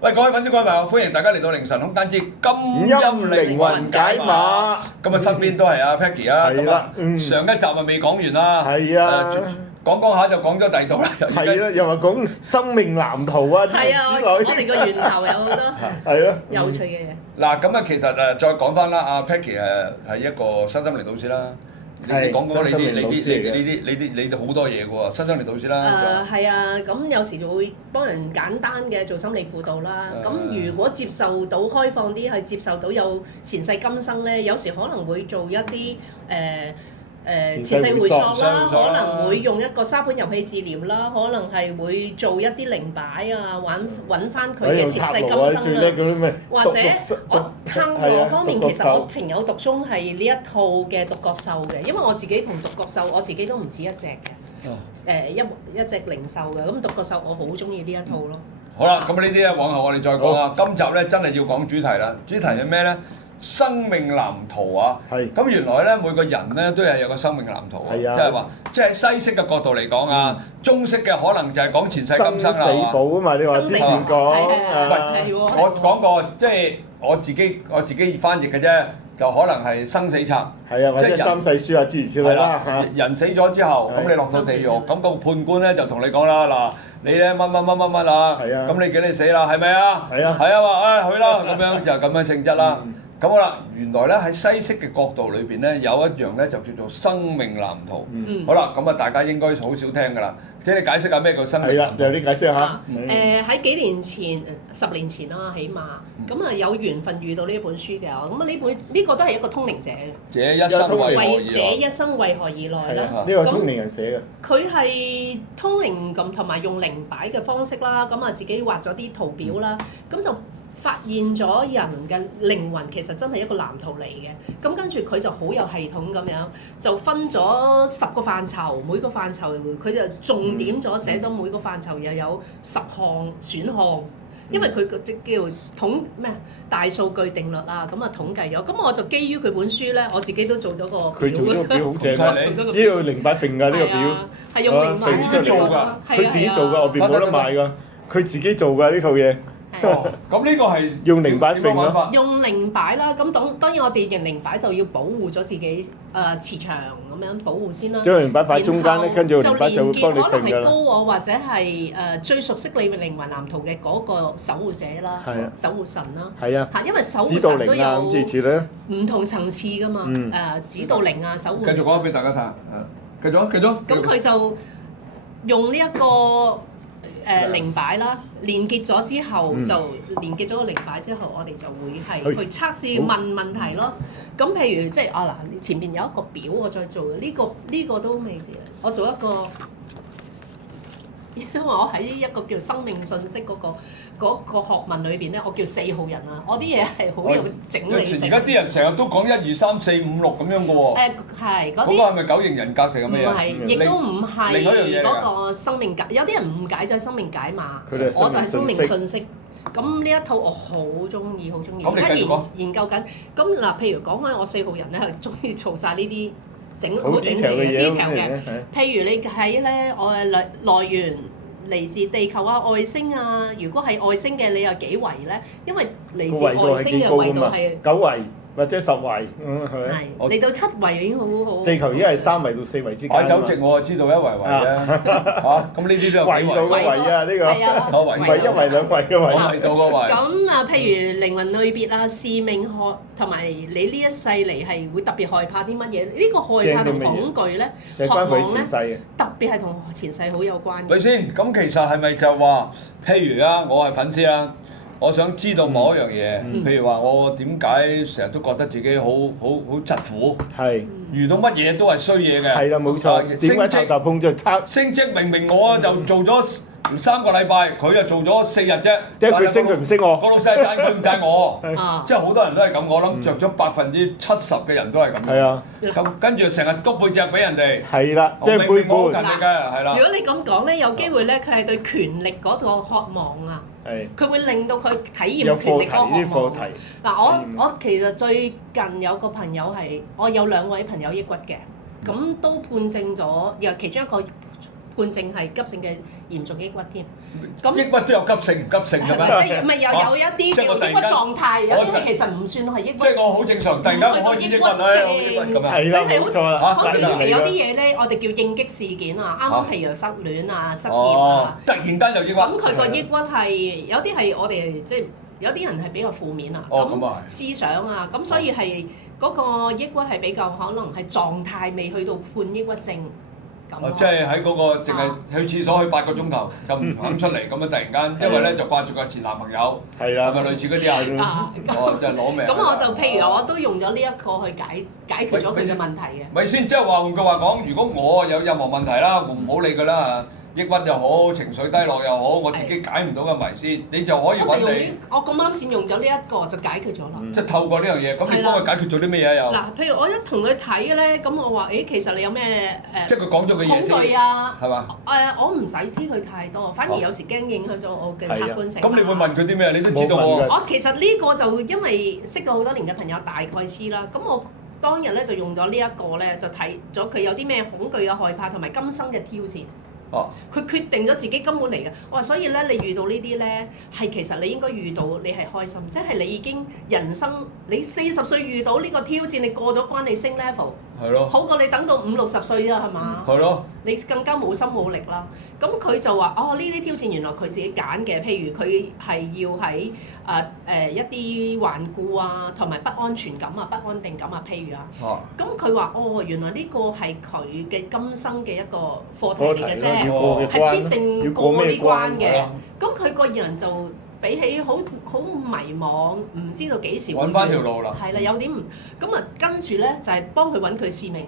喂，各位粉絲各位朋友，歡迎大家嚟到凌晨空間之金陰靈魂解碼。今日身邊都係阿 Peggy 啊，咁啊上一集啊未講完啦，係啊，講下就講咗第二度啦。係啦，又話講生命藍圖啊之類。我哋個源頭有好多係咯有趣嘅嘢。嗱，咁啊其實再講翻啦，阿 Peggy 係一個身心靈導師啦。你講講你哋好多嘢嘅喎，身心靈導師啦。係啊，咁有時就會幫人簡單嘅做心理輔導啦。咁如果接受到開放啲，係接受到有前世今生咧，有時可能會做一啲前世回溯啦，可能會用一個沙盤遊戲治療啦，可能係會做一啲靈擺啊，揾翻佢嘅前世今生啊，或者我探羅方面，其實我情有獨鍾係呢一套嘅獨角獸嘅，因為我自己同獨角獸我自己都唔止一隻嘅，一隻靈獸嘅，咁獨角獸我好中意呢一套咯。好啦，咁呢啲咧往後我哋再講啊。今集咧真係要講主題啦，主題係咩咧？生命藍圖啊，咁原來咧每個人咧都係有個生命藍圖啊，即係話，即係西式嘅角度嚟講啊，中式嘅可能就係講前世今生啦。生死簿啊嘛，你話之前講，喂，我講過即係我自己翻譯嘅啫，就可能係生死冊，係啊，或者三世書啊諸如此類啦嚇。人死咗之後，咁你落到地獄，咁個判官咧就同你講啦，嗱，你咧乜啊，咁你幾時死啦？係咪啊？係啊，話去啦，咁樣就係咁樣性質啦。咁好啦，原來咧喺西式嘅角度裏邊咧，有一樣咧就叫做生命藍圖。好啦，咁啊大家應該好少聽㗎啦，即係你解釋下咩叫生命藍圖？係啦，有啲解釋下。喺幾年前，10年前啦，起碼咁啊有緣分遇到呢一本書嘅，咁啊呢個都係一個通靈者嘅。這一生為何而來啦？呢個通靈人寫嘅。佢係通靈咁同埋用靈擺嘅方式啦，咁啊自己畫咗啲圖表啦，咁就發現咗人嘅靈魂其實真係一個藍圖嚟嘅，咁跟住佢就好有系統咁樣，就分咗10個範疇，每個範疇佢就重點咗寫咗每個範疇又有10項選項，因為佢叫大數據定律啊，咁啊統計咗，咁我就基於佢本書咧，我自己都做咗個表。佢做咗個表好正啊！呢個靈擺揈㗎，呢個表係用靈擺做㗎，佢自己做㗎，外邊冇得賣㗎，佢自己做㗎呢套嘢。咁呢個係用靈擺揈咯，用靈擺啦，咁當然我哋用靈擺就要保護咗自己磁場咁樣保護先啦。將靈擺擺中間咧，跟住靈擺就會幫你揈㗎啦。可能係高我或者係最熟悉你靈魂藍圖嘅嗰個守護者啦，守護神啦。係啊，因為守護神都有唔同層次㗎嘛。指導靈啊，守護。繼續講俾大家睇，繼續。咁佢就用呢一個靈擺啦，連結咗之後就連結咗個靈擺之後，我哋就會係去測試問問題咯。咁譬如即係前邊有一個表我再做嘅，呢個都未知。我做一個，因為我喺一個叫生命信息嗰個學問裏邊咧，我叫4號人啊。我啲嘢係好有整理性。而家啲人成日都講1、2、3、4、5、6咁樣嘅喎。係嗰啲。嗰個係咪9型人格定係咩嘢？唔係，亦都唔係嗰個生命解。有啲人誤解咗生命解碼，我就係生命信息。咁呢一套我好中意，而家研究緊。咁嗱，譬如講開我4號人咧，係中意做晒呢啲好整理嘅 detail 嘅。譬如你睇咧，我嘅來源嚟自地球啊、外星啊。如果係外星嘅，你有幾維咧？因為嚟自外星嘅維度係9維。或者10維，係嚟到7維已經好。地球已經係3維到4維之間。擺酒席我就知道1維啫，咁呢啲都有維度嘅維啊，呢個唔係1維2維嘅維。維度個維。咁啊，譬如靈魂類別啊、使命學同埋你呢一世嚟係會特別害怕啲乜嘢？呢個害怕同恐懼咧，渴望咧，特別係同前世好有關嘅。咪先，咁其實係咪就話，譬如啊，我係粉絲啦。我想知道某一樣嘢，譬如話我點解成日都覺得自己好疾苦，遇到乜嘢都係衰嘢嘅。係啦，冇錯。點解頭頭碰著黑？升職明明我就做咗3個禮拜，佢就做咗4日啫。點解佢升佢唔升我？個老細讚佢唔讚我，即係好多人都係咁。我諗着咗70%嘅人都係咁。係啊。咁跟住成日篤背脊俾人哋。係啦，即係背叛。係啦。如果你咁講咧，有機會咧，佢係對權力嗰個渴望啊。佢會令到佢體驗權力嗰個渴望。嗱，我其實最近有個朋友係，我有2位朋友抑鬱嘅，咁都判證咗，又其中一個判證係急性嘅嚴重抑鬱添。咁抑鬱都有急性唔急性嘅咩？即係唔係有一啲叫抑鬱狀態，有啲其實唔算係抑鬱。即係我好正常，突然間我開始抑鬱咧，抑鬱咁樣。係啦，冇錯啦。好短期有啲嘢咧，我哋叫應激事件啊，啱啱譬如失戀啊、失業啊，突然間就抑鬱。咁佢個抑鬱係有啲係我哋即係有啲人係比較負面啊，咁思想啊，咁所以係嗰個抑鬱係比較可能係狀態未去到判抑鬱症。即係喺嗰個淨係去廁所去8個鐘頭就唔肯出嚟咁啊！突然間，因為咧就掛住個前男朋友，係咪類似嗰啲啊？就係攞命。咁我就譬如我都用咗呢一個去解決咗佢嘅問題嘅。咪先，即係話換句話講，如果我有任何問題啦，唔好理佢啦，抑鬱又好，情緒低落又好，我自己解唔到嘅迷思，你就可以揾你。我咁啱先用咗呢一個就解決咗啦。即係透過呢樣嘢，咁你幫佢解決咗啲咩嘢又？嗱，譬如我一同佢睇咧，咁我話：誒，其實你有咩即係佢講咗嘅嘢先。恐懼啊，係嘛？我唔使知佢太多，反而有時驚影響咗我嘅客觀性。咁你會問佢啲咩？你都知道喎。我其實呢個就因為識咗好多年嘅朋友，大概知啦。咁我當日咧就用咗呢一個咧，就睇咗佢有啲咩恐懼啊、害怕同埋今生嘅挑戰。佢決定咗自己根本嚟嘅，我話所以咧，你遇到呢啲咧，係其實你應該遇到，你係開心，即係你已經人生，你40歲遇到呢個挑戰，你過咗關，你升 level，係咯，好過你等到50、60歲啊，係嘛？係咯，你更加冇心冇力啦。咁佢就話：呢啲挑戰原來佢自己揀嘅，譬如佢係要喺一啲頑固啊，同埋不安全感啊、不安定感啊，譬如啊，咁佢話：原來呢個係佢嘅今生嘅一個課題嚟嘅啫。係必定過呢關嘅，咁佢個人就比起好迷茫，唔知道幾時揾翻條路啦。係啦，有點咁啊，跟住咧就係幫佢揾佢使命。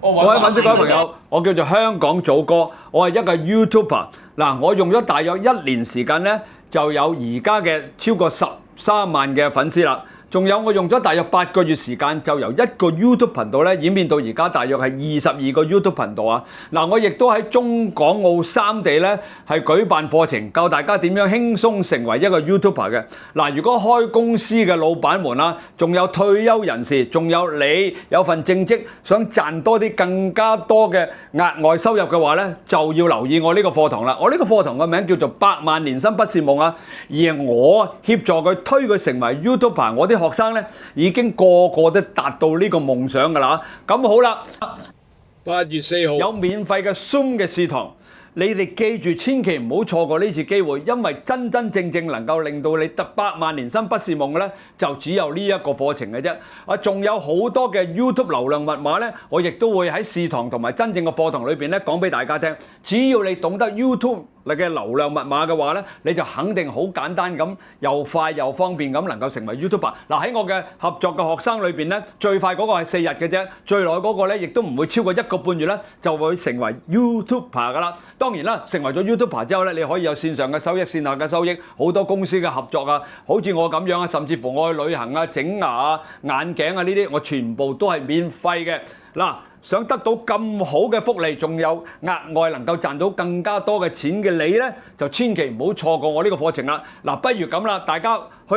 各位粉絲各位朋友，我叫做香港祖哥，我係一個 YouTuber。嗱，我用咗大約1年時間咧，就有而家嘅超過13萬嘅粉絲啦。仲有我用咗大約8個月時間，就由一個 YouTube 頻道咧演變到而家大約係22個 YouTube 頻道啊！嗱，我亦都喺中港澳3地咧係舉辦課程，教大家點樣輕鬆成為一個 YouTuber 嘅。嗱，如果開公司嘅老闆們啦，仲有退休人士，仲有你有份正職，想賺多啲更加多嘅額外收入嘅話咧，就要留意我呢個課堂啦。我呢個課堂嘅名叫做100萬年薪不是夢啊！而我協助佢推佢成為 YouTuber，我啲學生咧已經個個都達到呢個夢想㗎啦。咁好啦，8月4號有免費嘅 Zoom 嘅試堂，你哋記住千祈唔好錯過呢次機會，因為真真正正能夠令到你得100萬年薪不是夢嘅咧，就只有呢一個課程嘅啫。仲有好多嘅 YouTube 流量密碼咧，我亦都會喺試堂同埋真正嘅課堂裏邊咧講俾大家聽。只要你懂得 YouTube你嘅流量密碼嘅話咧，你就肯定好簡單咁，又快又方便咁能夠成為 YouTuber。嗱，喺我嘅合作嘅學生裏邊咧，最快嗰個係4日嘅啫，最耐嗰個咧亦都唔會超過1個半月咧，就會成為 YouTuber 㗎啦。當然啦，成為咗 YouTuber 之後咧，你可以有線上嘅收益、線下嘅收益，好多公司嘅合作啊，好似我咁樣啊，甚至乎我去旅行啊、整牙啊、眼鏡啊呢啲，我全部都係免費嘅。嗱，想得到咁好嘅福利，仲有額外能夠賺到更加多嘅錢嘅你呢，就千祈唔好錯過我呢個課程啦。嗱，不如咁啦，大家去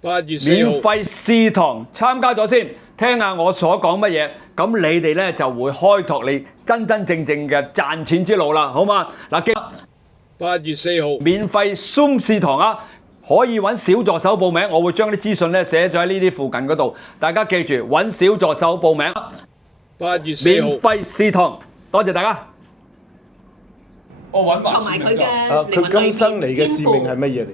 8月4號免費試堂參加咗先，聽下我所講乜嘢，咁你哋呢就會開拓你真真正正嘅賺錢之路啦，好嘛？嗱，記8月4號免費 Zoom 試堂啊！可以揾小助手報名，我會將啲資訊咧寫咗喺呢啲附近嗰度，大家記住揾小助手報名。8月4號免費試堂，多謝大家。我揾埋同埋佢嘅佢今生嚟嘅使命係乜嘢嚟？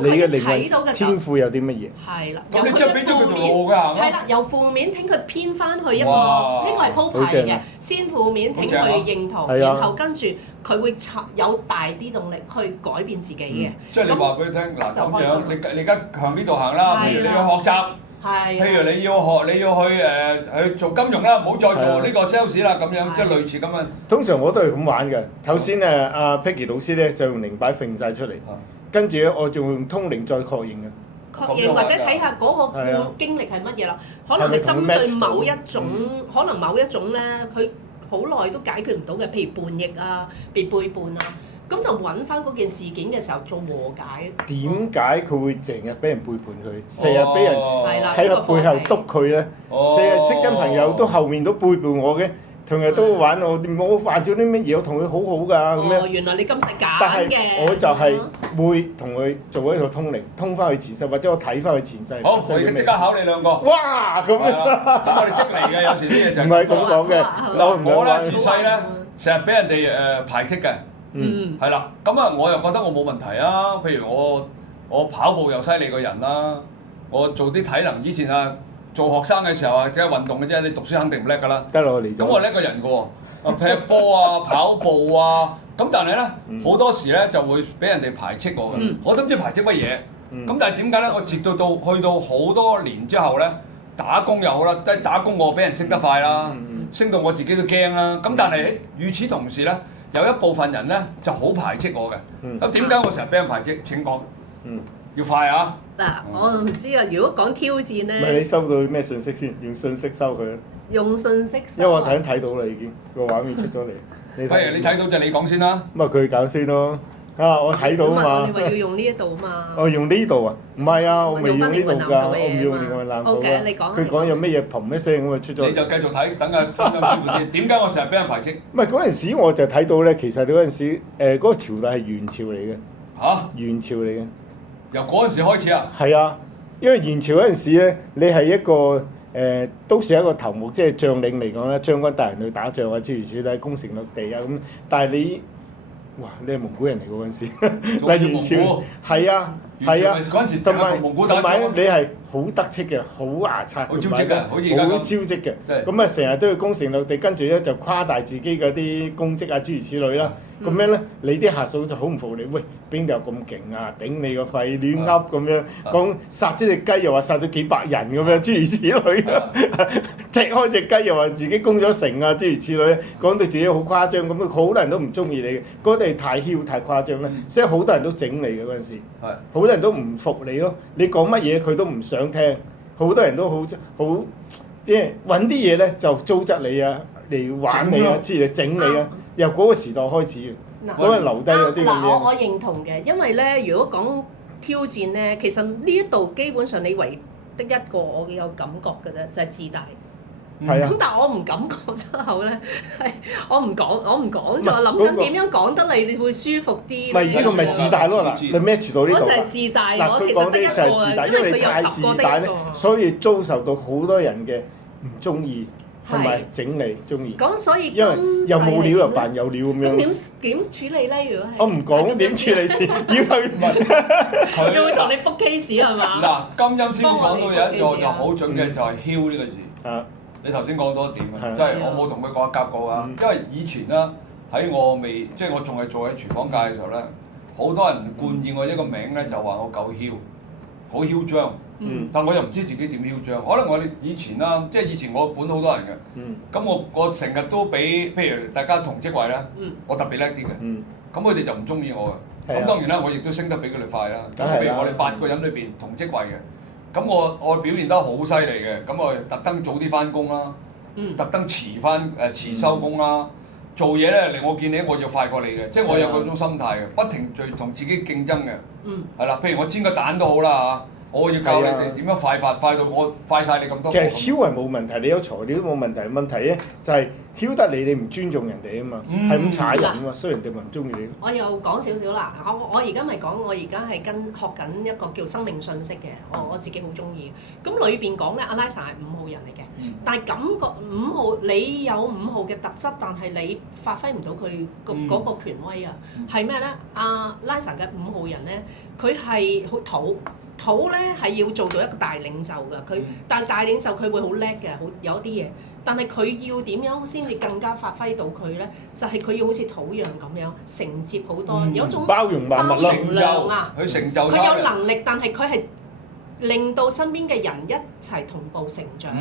你嘅靈魂天賦有啲乜嘢？係啦，咁你即係俾咗佢條路㗎。係啦，由負面挺佢偏翻去一個，呢個係鋪排嘅。先負面挺佢認同，然後跟住佢會有大啲動力去改變自己嘅。即係你話俾佢聽，嗱咁樣，你而家向呢度行啦。譬如你要學習，譬如你要去做金融啦，唔好再做呢個 sales 啦，咁樣即係類似咁樣。通常我都係咁玩嘅。頭先阿 Peggy 老師咧就用靈擺揈曬出嚟。跟住咧，我仲用通靈再確認嘅。確認或者睇下嗰個經歷係乜嘢啦？可能係針對某一種，可能某一種咧，佢好耐都解決唔到嘅，譬如叛逆啊、被背叛啊，咁就揾翻嗰件事件嘅時候做和解。點解佢會成日俾人背叛佢？成日俾人喺個背後督佢咧？成日識緊朋友都後面都背叛我嘅？同日都玩我犯咗啲乜嘢，我同佢好好㗎咁樣。哦，原來你今世揀但係嘅。我就係會同佢做一個通靈，通翻佢前世，或者我睇翻佢前世。好，我而家即刻考你兩個。哇！咁係啊，咁我哋即嚟嘅，有時啲嘢就唔係咁講嘅。我咧自細咧，成日俾人哋排斥嘅。嗯。係啦，咁啊，我又覺得我冇問題啊。譬如我跑步又犀利個人啦，我做啲體能以前啊，做學生嘅時候啊，即係運動嘅啫，你讀書肯定唔叻㗎啦。得落嚟咗。咁我叻個人㗎喎，踢波啊、跑步啊，咁但係咧好多時咧就會俾人哋排斥我嘅，我都唔知排斥乜嘢。咁但係點解咧？我直到去到好多年之後咧，打工又好啦，即係打工我俾人升得快啦，升到我自己都驚啦。咁但係與此同時咧，有一部分人咧就好排斥我嘅。咁點解我成日俾人排斥？請講。要快啊！嗱，我唔知啊。如果講挑戰咧，唔係你收到咩信息先？用信息收佢。用信息收。因為我睇到啦，已經個畫面出咗嚟。不如你睇到就你講先啦。咁啊，佢講先咯。啊，我睇到啊嘛。你話要用呢一度嘛？我用呢度啊？唔係啊，我未用呢度㗎，我唔用靈魂藍圖㗎。OK，你講。佢講有咩嘢嘭一聲咁啊出咗。你就繼續睇，等啊專心知唔知？點解我成日俾人排斥？唔係嗰陣時我就睇到咧，其實嗰陣時嗰個朝代係元朝嚟嘅。嚇？元朝嚟嘅。由嗰陣時開始啊？係啊，因為元朝嗰陣時咧，你係一個都是一個頭目，即係將領嚟講咧，將軍帶人去打仗啊，諸如此類，攻城略地啊咁。但係你，哇！你係蒙古人嚟嘅嗰陣時，嗱元朝係啊係啊，嗰陣時同蒙古打仗。同埋你係好得戚嘅，好牙刷，好招積嘅，好似而家咁。好招積嘅，咁啊成日都要攻城略地，跟住咧就誇大自己嗰啲功績啊，諸如此類啦。咁樣咧，你啲下屬就好唔服你，喂，邊度有咁勁啊？頂你個肺，亂噏咁樣，講殺咗隻雞又話殺咗幾百人咁樣，諸如此類。踢開隻雞又話自己攻咗城啊，諸如此類，講到自己好誇張咁，好多人都唔中意你嘅，嗰啲太囂太誇張啦，所以好多人都整你嘅嗰陣時，好多人都唔服你咯，你講乜嘢佢都唔想聽，好多人都好即係揾啲嘢咧就糟質你啊，嚟玩你啊，諸如整你啊。由嗰個時代開始嘅，嗰個留低嗰啲咁嘢。我認同嘅，因為咧，如果講挑戰咧，其實呢一度基本上你唯得一個我有感覺嘅啫，就係自大。係啊。咁但係我唔敢講出口咧，係我唔講咗，諗緊點樣講得你會舒服啲。咪呢個咪自大咯嗱，你 match 到呢度。我就係自大，我佢其實得一個啊，因為佢有10個的喎。所以遭受到好多人嘅唔中意。同埋整你中意，咁所以因為又冇料又扮有料咁樣。咁點處理咧？如果係我唔講點處理先，要佢問。要同你 book case 係嘛？嗱，金音先講到有一個就好準嘅，就係囂呢個字。啊！你頭先講多一點啊，即係我冇同佢講夾過啊，因為以前啦，喺我未即係我仲係做喺廚房界嘅時候咧，好多人冠以我一個名咧，就話我夠囂，好囂張。但我又唔知自己點囂張，可能我哋以前啦，即係以前我管好多人嘅，咁我成日都俾，譬如大家同職位咧，我特別叻啲嘅，咁佢哋就唔中意我嘅。咁當然啦，我亦都升得比佢哋快啦。咁譬如我哋8個人裏邊同職位嘅，咁我表現得好犀利嘅，咁我特登早啲翻工啦，特登遲收工啦，做嘢咧嚟我見你我要快過你嘅，即係我有嗰種心態嘅，不停同自己競爭嘅，係啦，譬如我煎個蛋都好啦嚇。我要教你哋點樣快到我快晒你咁多。其實囂係冇問題，你有材料都冇問題。問題咧就係囂得你唔尊重人哋啊嘛，係咁踩人啊嘛，雖然人哋唔中意你。我又講少少啦，我而家咪講，我而家係學緊一個叫生命信息嘅，我自己好中意。咁裏邊講咧，阿拉薩係5號人嚟嘅，但係感覺5號你有5號嘅特質，但係你發揮唔到佢嗰個權威啊。係咩咧？阿拉薩嘅5號人咧，佢係好土咧係要做到一個大領袖㗎，佢但係大領袖佢會好叻嘅，好有一啲嘢，但係佢要點樣先至更加發揮到佢咧？就係佢要好似土壤咁樣承接好多，有一種包容萬物咯，成就啊！佢成就佢有能力，但係佢係令到身邊嘅人一齊同步成長，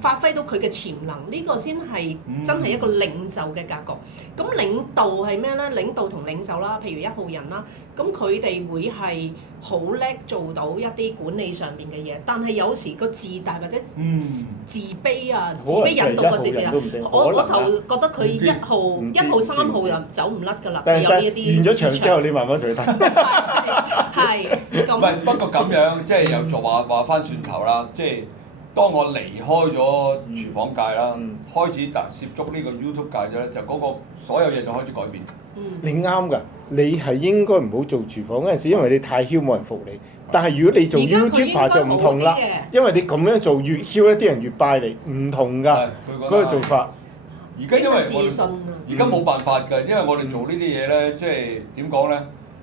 發揮到佢嘅潛能，呢個先係真係一個領袖嘅格局。咁領導係咩咧？領導同領袖啦，譬如1號人啦，咁佢哋會係好叻做到一啲管理上邊嘅嘢，但係有時個自大或者自卑啊，自卑引導個自己啊，我頭覺得佢1號、3號又走唔甩㗎啦，有呢一啲。完咗場之後，你慢慢同佢睇。係。唔係，不過咁樣即係又話翻轉頭啦，即係當我離開咗廚房界啦，開始涉足呢個 YouTube 界咗咧，就嗰個所有嘢就開始改變。你啱㗎，你係應該唔好做廚房嗰陣時，因為你太囂冇人服你。但係如果你做 YouTuber 就唔同啦，因為你咁樣做越囂咧，啲人越拜你，唔同㗎嗰個做法。而家因為而家冇辦法㗎，因為我哋做呢啲嘢咧，即係點講咧？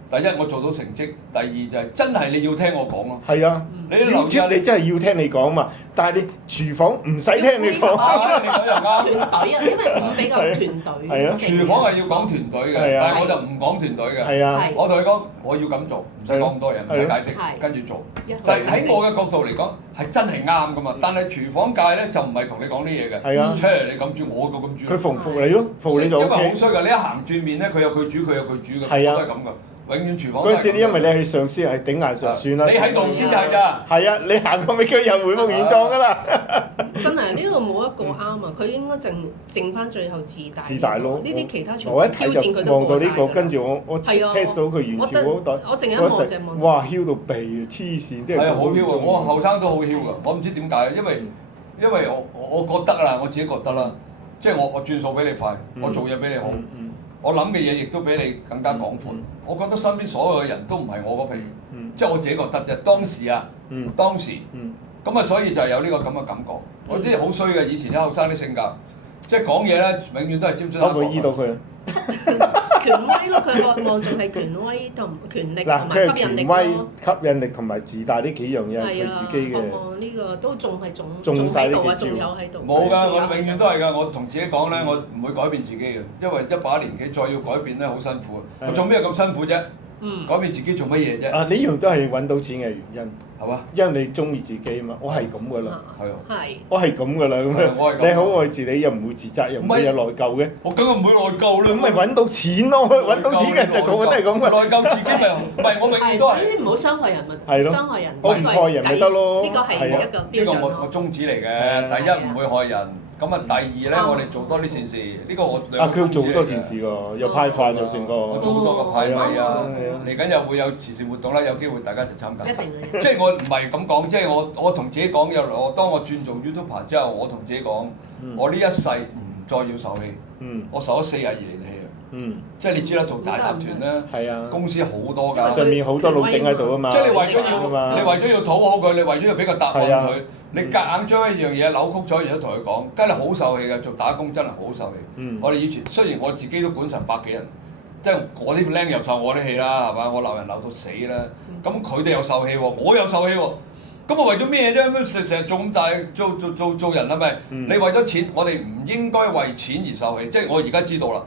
第一我做到成績，第二就係真係你要聽我講咯。係啊，你留意下，你真係要聽你講嘛，但係你廚房唔使聽你講。你講又啱。團隊啊，因為我比較團隊。係啊。廚房係要講團隊嘅，但係我就唔講團隊嘅。係啊。我同你講，我要咁做，唔使講咁多嘢，唔使解釋，跟住做。就係喺我嘅角度嚟講，係真係啱噶嘛。但係廚房界咧就唔係同你講啲嘢嘅。係啊。出嚟你咁煮，我個咁煮。佢服唔服你咯？服你就 OK。因為好衰㗎，你一行轉面咧，佢有佢煮，佢有佢煮嘅，都係咁㗎。永遠廚房嗰陣時，因為你係上司，係頂硬上算啦。你喺度先係㗎。係啊，你行過尾佢又回復原狀㗎啦。真係呢度冇一個啱啊！佢應該剩翻最後自大。自大咯。呢啲其他全部我一睇就望到呢個，跟住我 test 到佢完全嗰袋。我淨係一望就望。哇！囂到鼻啊！黐線，即係。係啊，好囂啊！我後生都好囂㗎，我唔知點解，因為我覺得啦，我自己覺得啦，即係我轉數比你快，我做嘢比你好。我諗嘅嘢亦都比你更加廣闊。我覺得身邊所有嘅人都唔係我嗰批，即係我自己覺得啫。當時咁啊，所以就係有呢個咁嘅感覺。我知好衰嘅，以前啲後生啲性格，即係講嘢咧，永遠都係尖嘴刻薄。可唔可以醫到佢啊？權威咯，佢渴望仲係權威同權力同埋吸引力咯。吸引力同埋自大呢幾樣嘢係佢自己嘅。渴望呢個都仲係仲喺度啊，仲有喺度。冇㗎，我永遠都係㗎。我同自己講咧，我唔會改變自己嘅，因為一把年紀再要改變咧，好辛苦。我做咩咁辛苦啫？改變自己做乜嘢啫？啊，呢樣都係揾到錢嘅原因。係嘛？因為你中意自己啊嘛，我係咁噶啦，係啊，我係咁噶啦咁樣，你好愛自己又唔會自責，又唔會有內疚嘅。我梗係唔會內疚啦。咁咪揾到錢咯，揾到錢嘅就個個都係咁嘅。內疚自己咪唔係我永遠都係。呢啲唔好傷害人咪，係咯，傷害人。我唔害人咪得咯。呢個係一個標準咯。呢個我宗旨嚟嘅，第一唔會害人。咁啊，第二咧，我哋做多啲善事，呢個我兩個宗旨嚟嘅。佢做好多善事㗎，又派飯又成個。我做好多個派米啊，嚟緊又會有慈善活動啦，有機會大家就參加。一定即係我唔係咁講，即係我同自己講，當我轉做 YouTuber 之後，我同自己講，我呢一世唔再要受氣。我受咗42年氣啦。即係你知啦，做大集團咧，公司好多㗎。上面好多老頂喺度啊嘛。即係你為咗要討好佢，你為咗要俾個答案佢。你夾硬將一樣嘢扭曲咗，然後同佢講，真係好受氣嘅。做打工真係好受氣。我哋以前雖然我自己都管成百幾人，即係我啲僆又受我啲氣啦，係嘛？我鬧人鬧到死啦。咁佢哋又受氣喎，我又受氣喎。咁我為咗咩啫？成日做咁大做人係咪？你為咗錢，我哋唔應該為錢而受氣。即係我而家知道啦。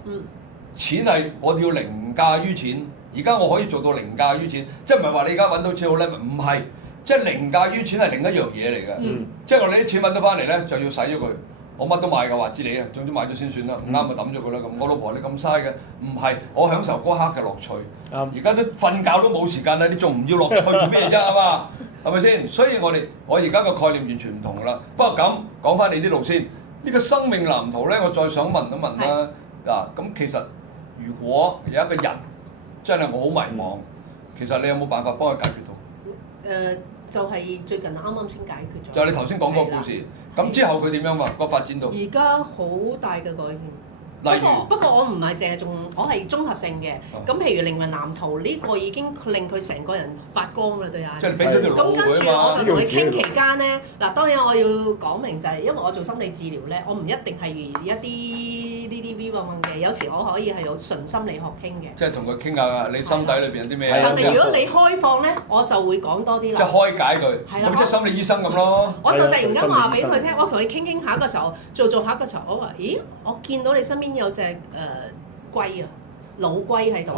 錢係我哋要凌駕於錢。而家我可以做到凌駕於錢，即係唔係話你而家揾到錢好叻？唔係。即係凌駕於錢係另一樣嘢嚟嘅，即係我哋啲錢揾到翻嚟咧，就要使咗佢。我乜都買㗎，話知你啊，總之買咗先算啦，唔啱咪抌咗佢啦。咁我老婆你咁嘥嘅，唔係我享受嗰刻嘅樂趣。而家都瞓覺都冇時間啦，你仲唔要樂趣做咩嘢啫？係嘛？係咪先？所以我而家個概念完全唔同㗎啦。不過咁講翻你啲路先，呢個生命藍圖咧，我再想問一問啦。嗱，咁其實如果有一個人真係我好迷茫，其實你有冇辦法幫佢解決到？就係最近啱啱先解決咗。就係你頭先講嗰個故事，咁之後佢點樣啊？個發展到？而家好大嘅改變。不過我唔係淨係我係綜合性嘅。咁譬如靈魂藍圖呢個已經令佢成個人發光啦，對眼。即係俾咗條路佢啊嘛。咁跟住我就同佢傾期間咧，嗱當然我要講明就係因為我做心理治療咧，我唔一定係一啲呢啲 V 運嘅，有時我可以係有純心理學傾嘅。即係同佢傾下你心底裏邊有啲咩？但係如果你開放咧，我就會講多啲啦。即係開解佢，咁即係心理醫生咁咯。我就突然間話俾佢聽，我同佢傾下嘅時候，做下嘅時候，我話：咦，我見到你身邊有隻龜啊，老龜喺度。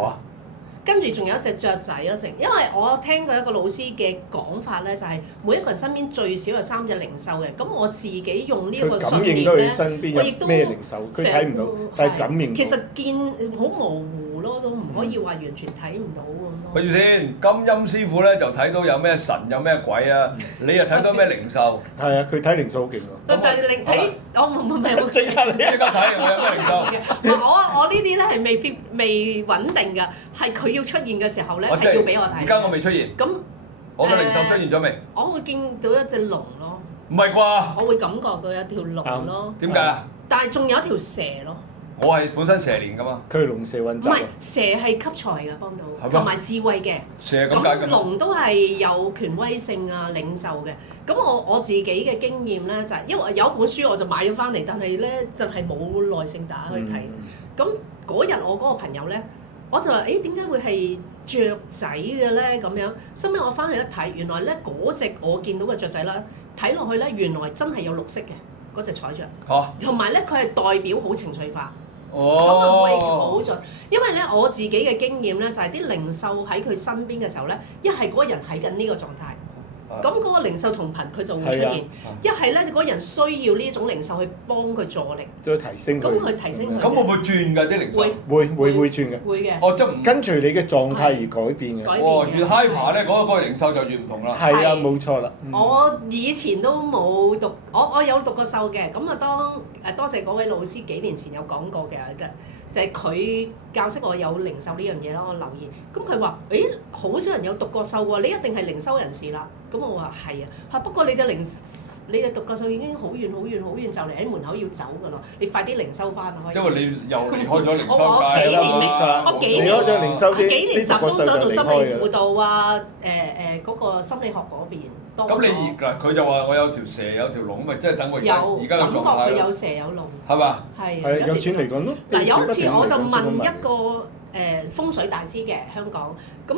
跟住仲有一隻雀仔咯，因為我聽過一個老師嘅講法咧，就係每一個人身邊最少有3隻靈獸嘅。咁我自己用呢一個信念咧，我亦都咩靈獸，佢睇唔到，但係感應到。其實見好模糊咯，都唔可以話完全睇唔到咁咯。咪住先，金陰師傅咧就睇到有咩神有咩鬼啊，你又睇到咩靈獸？係啊，佢睇靈獸好勁喎。但係靈睇，我唔係即刻睇我有咩靈獸？我呢啲咧係未穩定㗎，係佢要出現嘅時候咧係要俾我睇。而家我未出現。咁我嘅靈獸出現咗未？我會見到一隻龍咯。唔係啩？我會感覺到有條龍咯。點解啊？但係仲有一條蛇咯。我係本身蛇年噶嘛。佢係龍蛇混雜。唔係蛇係吸財㗎，幫到，同埋智慧嘅。蛇咁解㗎。咁龍都係有權威性啊、領袖嘅。咁我自己嘅經驗咧就係，因為有一本書我就買咗翻嚟，但係咧就係冇耐性打開睇。咁嗰日我嗰個朋友咧，我就話：誒點解會係雀仔嘅咧？咁樣，收尾我翻去一睇，原來咧嗰隻我見到嘅雀仔啦，睇落去咧原來真係有綠色嘅嗰隻彩雀。嚇！同埋咧，佢係代表好情緒化。咁啊威好盡，因為咧我自己嘅經驗咧就係啲靈獸喺佢身邊嘅時候咧，一係嗰個人喺緊呢個狀態，咁嗰個靈獸同頻佢就會出現；一係咧嗰個人需要呢種靈獸去幫佢助力，再提升佢。咁去提升佢。咁會唔會轉㗎啲靈獸？會轉嘅。會嘅。哦，即係唔跟住你嘅狀態而改變嘅。哦，越 hyper 咧，嗰個靈獸就越唔同啦。係啊，冇錯啦。我以前都冇讀，我有讀過獸嘅，咁啊多謝嗰位老師幾年前有講過嘅，就係佢教識我有靈獸呢樣嘢啦，我留意。咁佢話：誒，好少人有讀過獸喎，你一定係靈修人士啦。咁我話係啊，不過你嘅獨角獸已經好遠好遠好遠，就嚟喺門口要走㗎啦，你快啲靈修翻啊！因為你又離開咗靈修我界啦。我幾年集中咗做心理輔導啊，嗰個心理學嗰邊多咗。咁你嗱佢就話我有條蛇有條龍，咪即係等我而家嘅狀態。感覺佢有蛇有龍。係嘛？係。有錢嚟講咯。嗱有一次我就問一個風水大師嘅香港，咁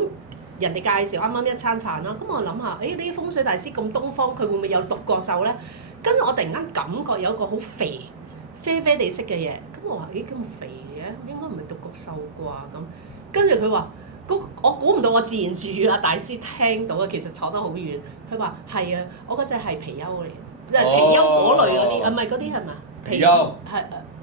人哋介紹啱啱一餐飯啦，咁我諗下，呢啲風水大師咁東方，佢會唔會有獨角獸咧？跟住我突然間感覺有一個好肥啡啡地色嘅嘢，咁我話：咦咁肥嘅，應該唔係獨角獸啩？咁跟住佢話：我估唔到我自言自語啊！大師聽到啊，其實坐得好遠。佢話：係啊，我嗰隻係貔貅嚟，即係貔貅嗰類嗰啲，唔係嗰啲係嘛？貔貅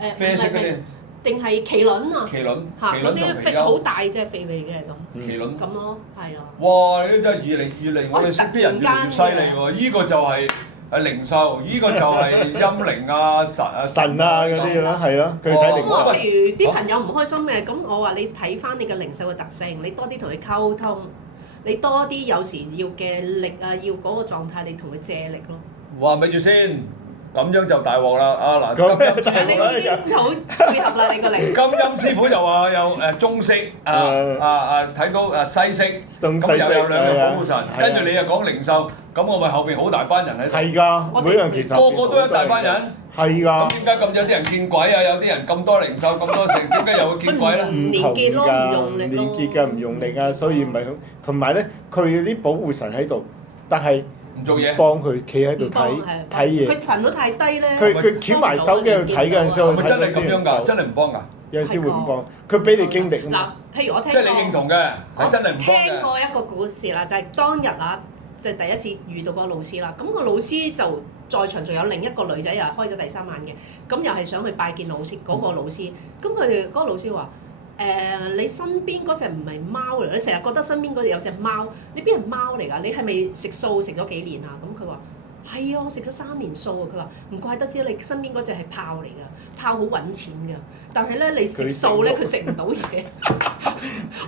係啡色嗰啲。定係麒麟啊！麒麟嚇嗰啲肥好大隻肥味嘅咁，麒麟咁咯，係啊！哇！你真係越嚟，我哋識啲人越嚟越犀利喎！依個就係靈獸，依個就係陰靈啊、神啊嗰啲啦，係咯，佢睇靈獸。咁我譬如啲朋友唔開心嘅，咁我話你睇翻你嘅靈獸嘅特性，你多啲同佢溝通，你多啲有時要嘅力啊，要嗰個狀態，你同佢借力咯。哇！咪住先。咁樣就大鑊啦！嗱，金陰你已經好配合啦，你個靈。金陰師傅又話有中式睇到西式，咁又有兩樣保護神，跟住你又講靈獸，咁我咪後邊好大班人喺度。係㗎，每樣其實個個都一大班人。係㗎。咁點解咁有啲人見鬼啊？有啲人咁多靈獸咁多成，點解又會見鬼咧？唔連結咯，唔用力咯。連結㗎，唔用力啊，所以咪同埋咧，佢啲保護神喺度，但係。唔做嘢，幫佢企喺度睇嘢。佢頻率太低咧。佢翹埋手機去睇嗰陣時，係咪真係咁樣㗎？真係唔幫㗎？有陣時會唔幫，佢俾你經歷。嗱，譬如我聽過，即係你認同嘅，係真係唔幫嘅。聽過一個故事啦，就係當日啊，就係第一次遇到個老師啦。咁個老師就在場，仲有另一個女仔又係開咗第三晚嘅，咁又係想去拜見老師嗰個老師。咁佢哋嗰個老師話：你身邊嗰隻唔係貓嚟，你成日覺得身邊嗰隻有隻貓，你邊係貓嚟㗎？你係咪食素食咗幾年啊？咁佢話：係啊，我食咗3年素啊。佢話唔怪得知你身邊嗰隻係豹嚟㗎，豹好揾錢㗎。但係咧你食素咧，佢食唔到嘢。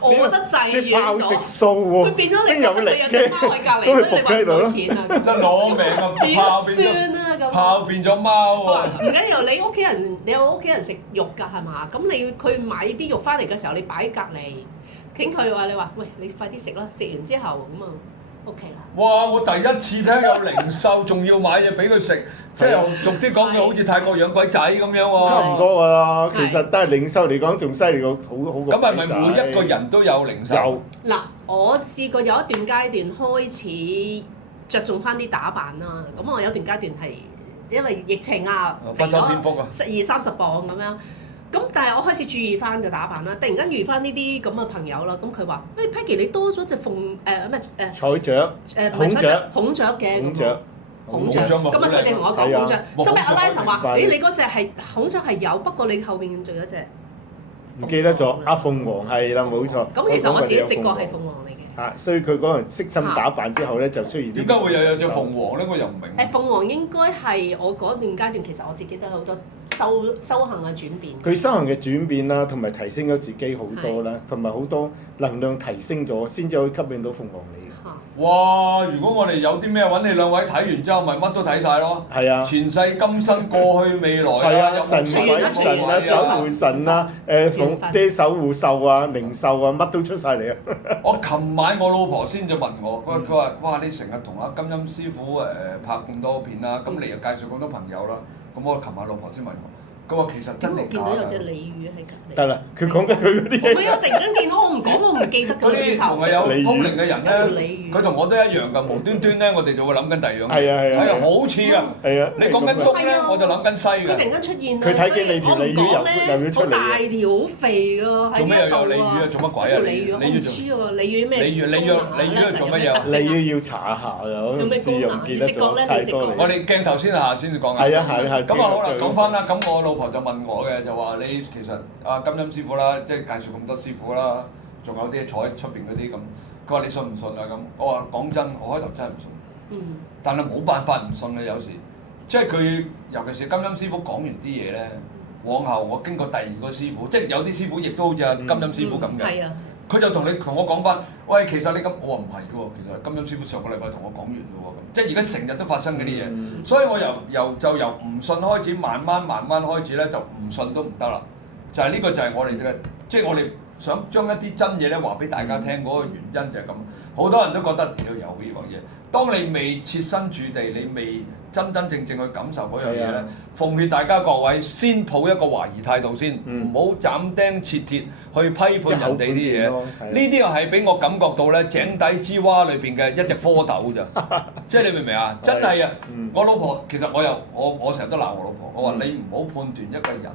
我覺得滯遠咗。食素喎，佢變咗你覺得佢有隻貓喺隔離，所以你揾唔到錢啊。真攞命啊！豹變咗貓喎。唔緊要，你屋企人你有屋企人食肉㗎係嘛？咁佢買啲肉翻嚟嘅時候，你擺喺隔離，傾佢話你話喂，你快啲食啦，食完之後咁啊 OK 啦。哇！我第一次聽有靈獸，仲要買嘢俾佢食，即係又俗啲講句，好似泰國養鬼仔咁樣喎。差唔多㗎啦，其實都係靈獸嚟講仲犀利過好過。咁係咪每一個人都有靈獸？有。嗱，我試過有一段階段開始着重翻啲打扮啦，咁我有段階段係。因為疫情啊，肥咗20-30磅咁樣，咁但係我開始注意翻個打扮啦。突然間遇翻呢啲咁嘅朋友啦，咁佢話：喂 Peggy 你多咗隻彩雀，孔雀嘅孔雀，咁啊佢哋同我講孔雀，收尾阿拉神話：咦你嗰隻係孔雀係有，不過你後邊仲有一隻唔記得咗，阿鳳凰係啦，冇錯。咁其實我自己食過係鳳凰嚟嘅。所以佢嗰陣悉心打扮之後咧，就出現啲。點解會有隻鳳凰咧？我又唔明。鳳凰應該係我嗰段階段，其實我自己都有好多修行嘅轉變。佢修行嘅轉變啦，同埋提升咗自己好多啦，同埋好多能量提升咗，先至可以吸引到鳳凰嚟嘅。哇！如果我哋有啲咩揾你兩位睇完之後，咪乜都睇晒咯。係啊，前世今生過去未來啊，神鬼神啊，守護神啊，啲守護獸啊、靈獸啊，乜都出晒嚟啊！我琴晚我老婆先就問我，佢話：哇！你成日同阿金音師傅拍咁多片啦，咁你又介紹咁多朋友啦，咁我琴晚老婆先問我。佢話其實真定假㗎？見到有隻鯉魚喺隔離。得啦，佢講緊佢嗰啲嘢。我突然間見到，我唔講我唔記得㗎。嗰啲同係有通靈嘅人咧，佢同我都一樣㗎，無端端咧我哋就會諗緊第二樣嘢。係啊，好似㗎。係啊。你講緊東咧，我就諗緊西㗎。佢突然間出現佢睇見你條鯉魚好大條好肥㗎，做咩又有鯉魚啊？做乜鬼啊？鯉魚我唔知喎，鯉魚咩？鯉魚做乜嘢啊？鯉魚要查下㗎，我唔知又唔記得咗太多嚟。我哋鏡頭先下先至講啊。係啊係係。咁啊好啦，講翻啦。咁我老婆就問我嘅，就話你其實阿金音師傅啦，即係介紹咁多師傅啦，仲有啲坐喺出邊嗰啲咁。佢話你信唔信啊？咁我話講真，我開頭真係唔信。但係冇辦法唔信嘅，有時即係佢，尤其是金音師傅講完啲嘢咧，往後我經過第二個師傅，即係有啲師傅亦都好似阿金音師傅咁嘅。佢就同我講翻，喂，其實你咁，我話唔係嘅喎，其實金音師傅上個禮拜同我講完嘅喎，咁即係而家成日都發生嗰啲嘢，所以我由唔信開始，慢慢開始咧，就唔信都唔得啦。就係呢個就係我哋嘅，即係我哋想將一啲真嘢咧話俾大家聽嗰個原因就係咁。好多人都覺得有呢樣嘢，當你未設身處地，你未真真正正去感受嗰樣嘢咧，奉勸大家各位先抱一個懷疑態度先，唔好斬釘截鐵去批判人哋啲嘢。呢啲又係俾我感覺到咧，井底之蛙裏邊嘅一隻蝌蚪咋，即係你明唔明啊？真係啊！我老婆其實我成日都鬧我老婆，我話你唔好判斷一個人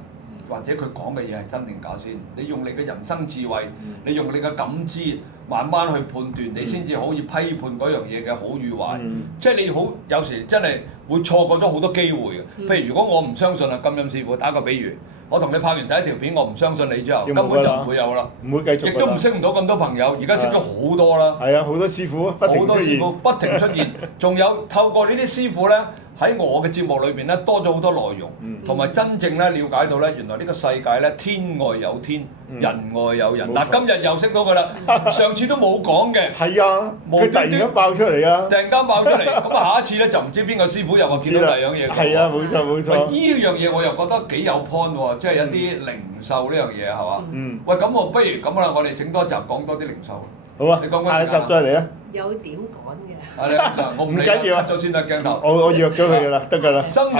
或者佢講嘅嘢係真定假先，你用你嘅人生智慧，你用你嘅感知。慢慢去判斷，你先至可以批判嗰樣嘢嘅好與壞。即係你好有時真係會錯過咗好多機會嘅。譬如如果我唔相信啊金音師傅，打個比喻，我同你拍完第一條片，我唔相信你之後，根本就唔會有啦，唔會繼續。亦都唔識唔到咁多朋友，而家識咗好多啦。係啊，好多師傅不停出現，仲有透過呢啲師傅咧。喺我嘅節目裏邊咧，多咗好多內容，同埋真正咧了解到咧，原來呢個世界咧天外有天，人外有人。嗱，今日又識到佢啦，上次都冇講嘅。係啊，佢突然間爆出嚟啊！突然間爆出嚟，咁啊下一次咧就唔知邊個師傅又話見到第二樣嘢。係啊，冇錯冇錯。依樣嘢我又覺得幾有 point 喎，即係一啲靈獸呢樣嘢係嘛？喂，咁我不如咁啦，我哋整多集講多啲靈獸。好啊，你講下一集再嚟啊！有點趕嘅。我唔緊要，cut咗先啦鏡頭。我約咗佢㗎啦，得㗎啦。生命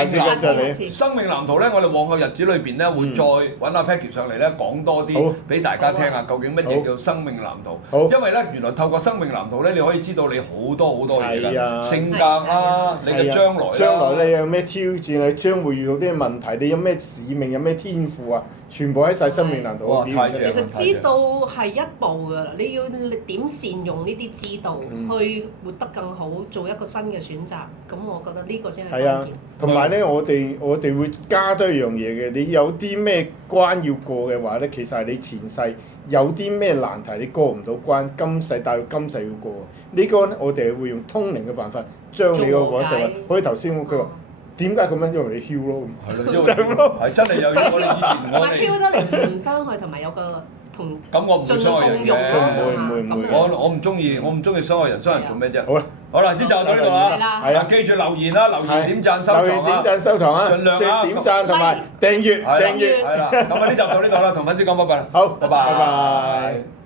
藍圖咧，我哋往後日子裏邊咧會再揾阿 Peggy 上嚟咧講多啲俾大家聽下，究竟乜嘢叫生命藍圖？因為咧原來透過生命藍圖咧，你可以知道你好多嘢㗎，性格啊，你嘅將來啦。將來你有咩挑戰？你將會遇到啲問題？你有咩使命？有咩天賦啊？全部喺晒生命藍圖入邊。其實知道係一步㗎啦，你要點善用呢啲知道去活得更好，做一個新嘅選擇。咁我覺得呢個先係關鍵。同埋咧，我哋會加多一樣嘢嘅。你有啲咩關要過嘅話咧，其實係你前世有啲咩難題你過唔到關，今世帶到今世要過。呢個咧，我哋會用通靈嘅辦法將你個嗰世，好似頭先佢話。點解咁樣？因為你囂咯，係咯，因為係真係有我哋以前我哋囂得嚟唔傷害，同埋有個同咁我唔會傷害人嘅，唔會。我唔中意傷害人，傷人做咩啫？好啦，呢集就到呢度啦。係啊，記住留言啦，留言點讚收藏啊，盡量啊，點讚同埋訂閱。係啦，咁啊呢集到呢度啦，同粉絲講拜拜。好，拜拜。